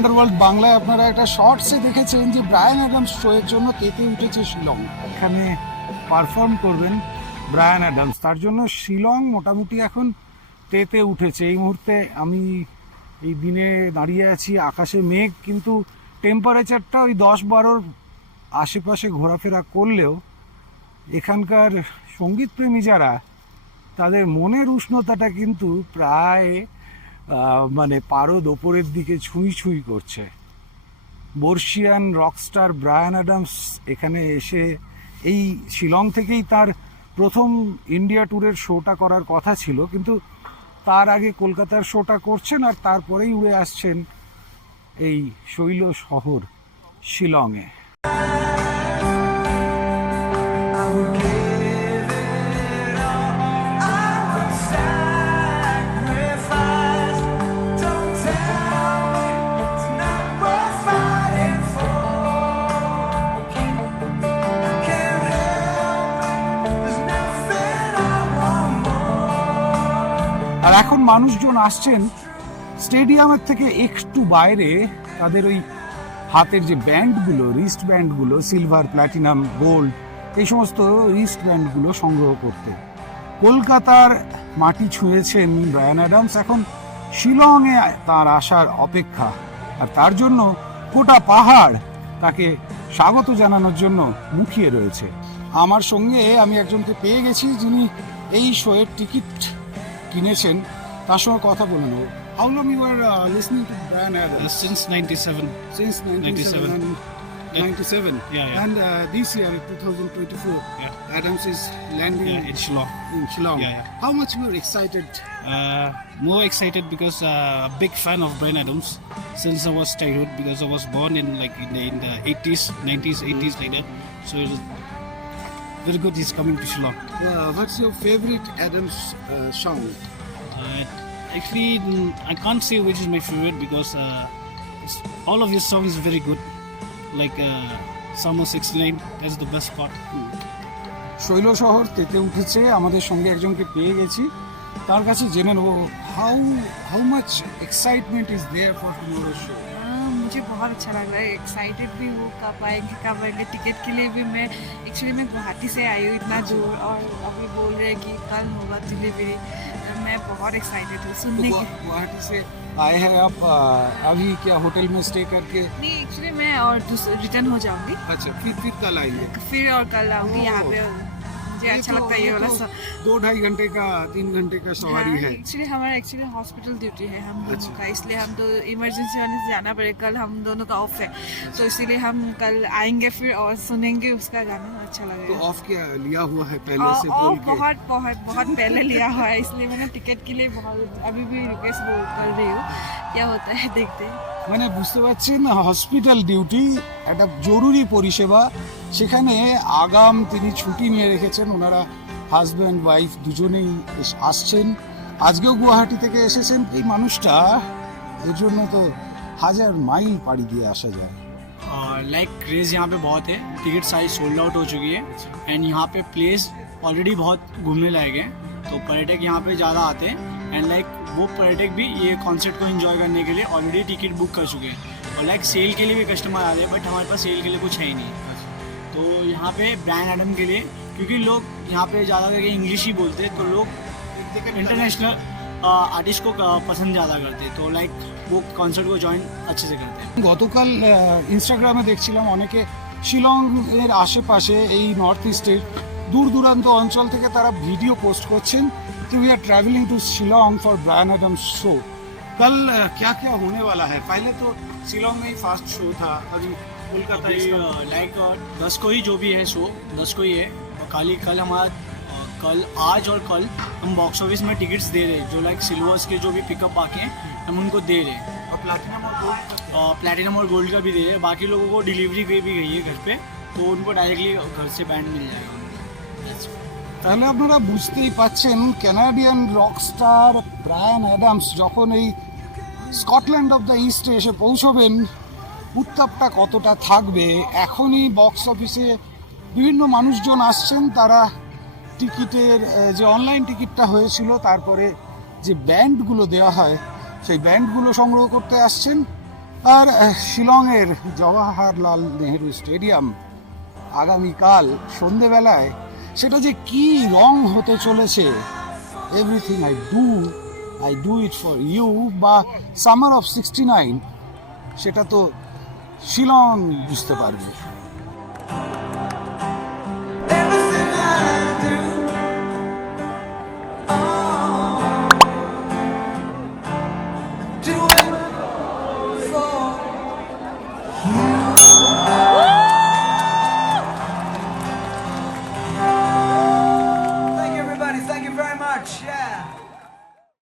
Underworld বাংলায় আপনারা একটা শর্টসে দেখেছেন যে ব্রায়ান অ্যাডামস শোয়ের জন্য তেতে উঠেছে শিলং। এখানে পারফর্ম করবেন ব্রায়ান অ্যাডামস তার জন্য শিলং মোটামুটি এখন তেতে উঠেছে। এই মুহূর্তে আমি এই দিনে দাঁড়িয়ে আছি, আকাশে মেঘ, কিন্তু টেম্পারেচারটা ওই দশ বারোর আশেপাশে ঘোরাফেরা করলেও এখানকার সঙ্গীতপ্রেমী যারা, তাদের মনের উষ্ণতাটা কিন্তু প্রায় মানে পারদ ওপরের দিকে ছুঁই ছুঁই করছে। বর্ষিয়ান রকস্টার ব্রায়ান অ্যাডামস এখানে এসে এই শিলং থেকেই তার প্রথম ইন্ডিয়া ট্যুরের শোটা করার কথা ছিল, কিন্তু তার আগে কলকাতার শোটা করছেন আর তারপরেই উড়ে আসছেন এই শৈল শহর শিলংয়ে। আর এখন মানুষজন আসছেন স্টেডিয়ামের থেকে একটু বাইরে। তাদের ওই হাতের যে ব্যান্ডগুলো রিস্ট ব্যান্ডগুলো সিলভার প্ল্যাটিনাম গোল্ড এই সমস্ত রিস্ট ব্যান্ডগুলো সংগ্রহ করতে। কলকাতার মাটি ছুঁয়েছেন ব্রায়ান অ্যাডামস। এখন শিলংয়ে তার আসার অপেক্ষা। আর তার জন্য গোটা পাহাড় তাকে স্বাগত জানানোর জন্য মুখিয়ে রয়েছে। আমার সঙ্গে আমি একজনকে পেয়ে গেছি যিনি এই শোয়ের টিকিট কিনেছেন তার সঙ্গে কথা বলে নেব how long you are listening to Brian Uh, Adams since 97. since 97 97. and Yeah. 97 Yeah, yeah. and uh, this year 2024 Yeah. Adams is landing Yeah, in Shillong. in Shillong Yeah, yeah. how much you are excited Uh, more excited because uh, a big fan of Brian Adams since I was childhood because I was born in like in the, in the 80s, 90s, 80s like that. So it was very good. He's coming to Shillong. uh, what's your favorite Adams uh, song Uh, actually, mm, I can't say which is my favorite because uh, all of his songs are very good. Like uh, Summer 69, that's the best part. শৈল শহর তেতে উঠেছে আমাদের সঙ্গে একজনকে পেয়ে গেছি তার কাছে জেনে নেব how how much excitement is there for tomorrow show मुझे बहुत अच्छा लग रहा है एक्साइटेड भी हूँ कब आएँगे कब आएँगे। टिकट के लिए भी मैं एक्चुअली मैं गुवाहाटी से आई हूँ इतना दूर और अभी बोल रहे हैं कि कल होगा डिलीवरी तो मैं बहुत एक्साइटेड हूँ तो सुनने की गुवाहाटी से आए हैं आप अभी क्या होटल में स्टे करके? नहीं एक्चुअली मैं और रिटर्न हो जाऊँगी। अच्छा फिर फिर कल आएँगे फिर और कल आऊँगी यहाँ पे। मुझे अच्छा तो- लगता है ये वाला तो सब दो ढाई घंटे का तीन घंटे का सवारी है एक्चुअली हमारा एक्चुअली हॉस्पिटल ड्यूटी है हम दोनों अच्छा। का इसलिए हम तो इमरजेंसी होने से जाना पड़ेगा कल हम दोनों का ऑफ है तो इसीलिए हम कल आएंगे फिर और सुनेंगे उसका गाना अच्छा तो लगेगा ऑफ क्या लिया हुआ है पहले और, से और बोल के बहुत बहुत बहुत पहले लिया हुआ है इसलिए मैंने टिकट के लिए बहुत अभी भी रिक्वेस्ट बोल कर रही हूँ क्या होता है देखते हैं মানে বুঝতে পারছেন হসপিটাল ডিউটি একটা জরুরি পরিষেবা সেখানে আগাম তিনি ছুটি নিয়ে রেখেছেন ওনারা হাজব্যান্ড ওয়াইফ দুজনেই এস- আসছেন আজকেও গুয়াহাটি থেকে এসেছেন এই মানুষটা এর জন্য তো হাজার মাইল পাড়ি দিয়ে আসা যায় लाइक क्रेज़ यहाँ पे बहुत है टिकट सारी सोल्ड आउट हो चुकी है एंड यहाँ पे प्लेस ऑलरेडी बहुत घूमने लायक है तो पर्यटक यहाँ पे ज़्यादा आते हैं एंड लाइक वो पर्यटक भी ये कॉन्सर्ट को एंजॉय करने के लिए ऑलरेडी टिकट बुक कर चुके हैं और लाइक सेल के लिए भी कस्टमर आ रहे हैं बट हमारे पास सेल के लिए कुछ है ही नहीं तो यहाँ पे ब्रांड एडम के लिए क्योंकि लोग यहाँ पे ज़्यादा करके इंग्लिश ही बोलते हैं तो लोग इंटरनेशनल आर्टिस्ट को अ, पसंद ज़्यादा करते हैं तो लाइक वो कॉन्सर्ट को ज्वाइन अच्छे से करते हैं গতকাল আহ, ইনস্টাগ্রামে দেখছিলাম অনেকে শিলং এর আশেপাশে এই নর্থ ইস্টের দূর দূরান্ত অঞ্চল থেকে তারা ভিডিও পোস্ট করছেন कि we are travelling to Shillong for Bryan Adams show कल क्या क्या होने वाला है पहले तो शिलोंग में ही फास्ट शो था अभी कोलकाता अभी इसका लाइक दस को ही जो भी है शो दस को ही है और कल ही कल हमारा अ, कल आज और कल हम बॉक्स ऑफिस में टिकट्स दे रहे हैं जो लाइक सिल्वर्स के जो भी पिकअप बाकी हैं हम उनको दे रहे हैं और प्लैटिनम और गोल्ड और प्लेटिनम और गोल्ड का भी दे रहे हैं बाकी लोगों को डिलीवरी भी भी गई है घर पे तो उनको डायरेक्टली घर से बैंड मिल जाएगा তাহলে আপনারা বুঝতেই পাচ্ছেন ক্যানাডিয়ান রকস্টার ব্রায়ান অ্যাডামস যখন এই স্কটল্যান্ড অফ দ্য ইস্টে এসে পৌঁছবেন উত্তাপটা কতটা থাকবে? এখনই বক্স অফিসে বিভিন্ন মানুষজন আসছেন, তারা টিকিটের যে অনলাইন টিকিটটা হয়েছিল, তারপরে যে ব্যান্ডগুলো দেওয়া হয়, সেই ব্যান্ডগুলো সংগ্রহ করতে আসছেন। আর শিলংয়ের জওয়াহরলাল নেহেরু স্টেডিয়াম আগামীকাল সন্ধেবেলায়, সেটা যে কি রং হতে চলেছে everything I do I do it for you বা সামার অফ সিক্সটি নাইন সেটা তো শিলং বুঝতে পারবে।